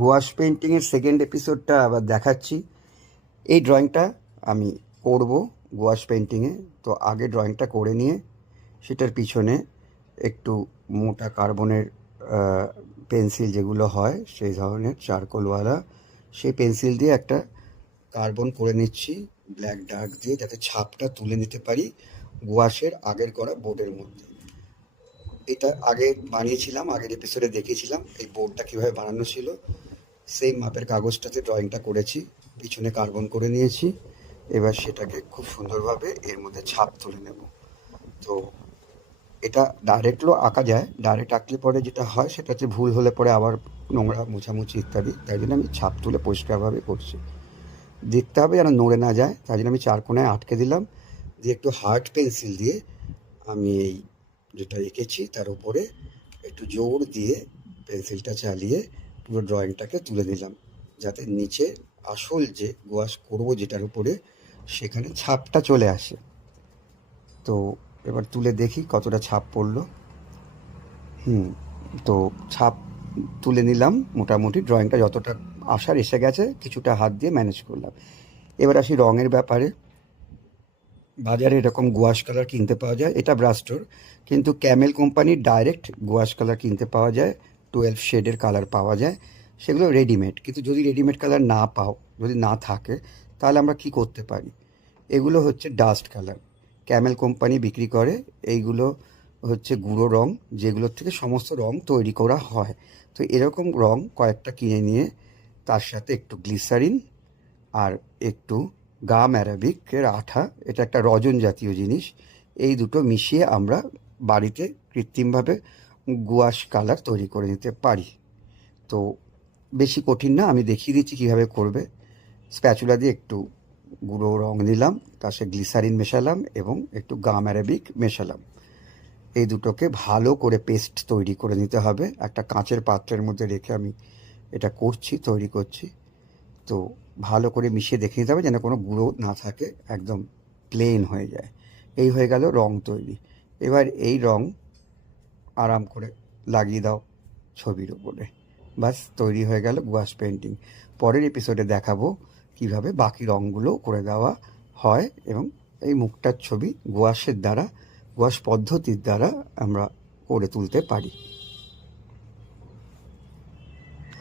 Gouache পেন্টিংয়ের second এপিসোডটা আবার দেখাচ্ছি। এই ড্রয়িংটা আমি করব গুয়াশ পেন্টিংয়ে। তো আগে ড্রয়িংটা করে নিয়ে সেটার পিছনে একটু মোটা কার্বনের পেন্সিল যেগুলো হয় সেই ধরনের চারকোলওয়ালা, সেই পেন্সিল দিয়ে একটা কার্বন করে নিচ্ছি ব্ল্যাক ডার্ক দিয়ে, যাতে ছাপটা তুলে নিতে পারি গুয়াশের আগের করা বোর্ডের মধ্যে। এটা আগে বানিয়েছিলাম, আগের এপিসোডে দেখিয়েছিলাম এই বোর্ডটা কীভাবে বানানো ছিল। সেই মাপের কাগজটাতে ড্রয়িংটা করেছি, পিছনে কার্বন করে নিয়েছি। এবার সেটাকে খুব সুন্দরভাবে এর মধ্যে ছাপ তুলে নেব। তো এটা ডাইরেক্টও আঁকা যায়, ডাইরেক্ট আঁকলে পরে যেটা হয় সেটা হচ্ছে ভুল হলে পরে আবার নোংরা মোছামুছি ইত্যাদি, তাই জন্য আমি ছাপ তুলে পরিষ্কারভাবে করছি। দেখতে হবে যেন নড়ে না যায়, তাই জন্য আমি চার কোণায় আটকে দিলাম, দিয়ে একটু হার্ড পেন্সিল দিয়ে আমি এই যেটা এঁকেছি তার উপরে একটু জোর দিয়ে পেন্সিলটা চালিয়ে পুরো ড্রয়িংটাকে তুলে দিলাম, যাতে নিচে আসল যে গোয়াশ করবো যেটার উপরে সেখানে ছাপটা চলে আসে। তো এবার তুলে দেখি কতটা ছাপ পড়লো। তো ছাপ তুলে নিলাম, মোটামুটি ড্রয়িংটা যতটা আসার এসে গেছে, কিছুটা হাত দিয়ে ম্যানেজ করলাম। এবার আসি রঙের ব্যাপারে। বাজারে এরকম গুয়াশ কালার কিনতে পাওয়া যায়, এটা ব্রাস্টোর, কিন্তু ক্যামেল কোম্পানির ডাইরেক্ট গুয়াশ কালার কিনতে পাওয়া যায়, 12 শেডের কালার পাওয়া যায়, সেগুলো রেডিমেড। কিন্তু যদি রেডিমেড কালার না পাও, যদি না থাকে, তাহলে আমরা কি করতে পারি, এগুলো হচ্ছে ডাস্ট কালার, ক্যামেল কোম্পানি বিক্রি করে। এইগুলো হচ্ছে গুঁড়ো রং, যেগুলোর থেকে সমস্ত রং তৈরি করা হয়। তো এরকম রং কয়েকটা কিনে নিয়ে তার সাথে একটু গ্লিসারিন আর একটু গাম অ্যারাবিকের আঠা, এটা একটা রজন জাতীয় জিনিস, এই দুটো মিশিয়ে আমরা বাড়িতে কৃত্রিমভাবে গুয়াশ কালার তৈরি করে নিতে পারি। তো বেশি কঠিন না, আমি দেখিয়ে দিচ্ছি কীভাবে করবে। স্প্যাচুলা দিয়ে একটু গুঁড়ো রং দিলাম, তার সাথে গ্লিসারিন মেশালাম এবং একটু গাম অ্যারাবিক মেশালাম। এই দুটোকে ভালো করে পেস্ট তৈরি করে নিতে হবে। একটা কাঁচের পাত্রের মধ্যে রেখে আমি এটা তৈরি করছি। তো ভালো করে মিশিয়ে দেখে নিতে হবে যেন কোনো গুঁড়ো না থাকে, একদম প্লেন হয়ে যায়। এই হয়ে গেল রং তৈরি। এবার এই রং আরাম করে লাগিয়ে দাও ছবির উপরে, বাস তৈরি হয়ে গেল গুয়াশ পেন্টিং। পরের এপিসোডে দেখাবো কিভাবে বাকি রঙগুলো করে দেওয়া হয় এবং এই মুখটার ছবি গুয়াশের দ্বারা, গুয়াশ পদ্ধতির দ্বারা আমরা করে তুলতে পারি।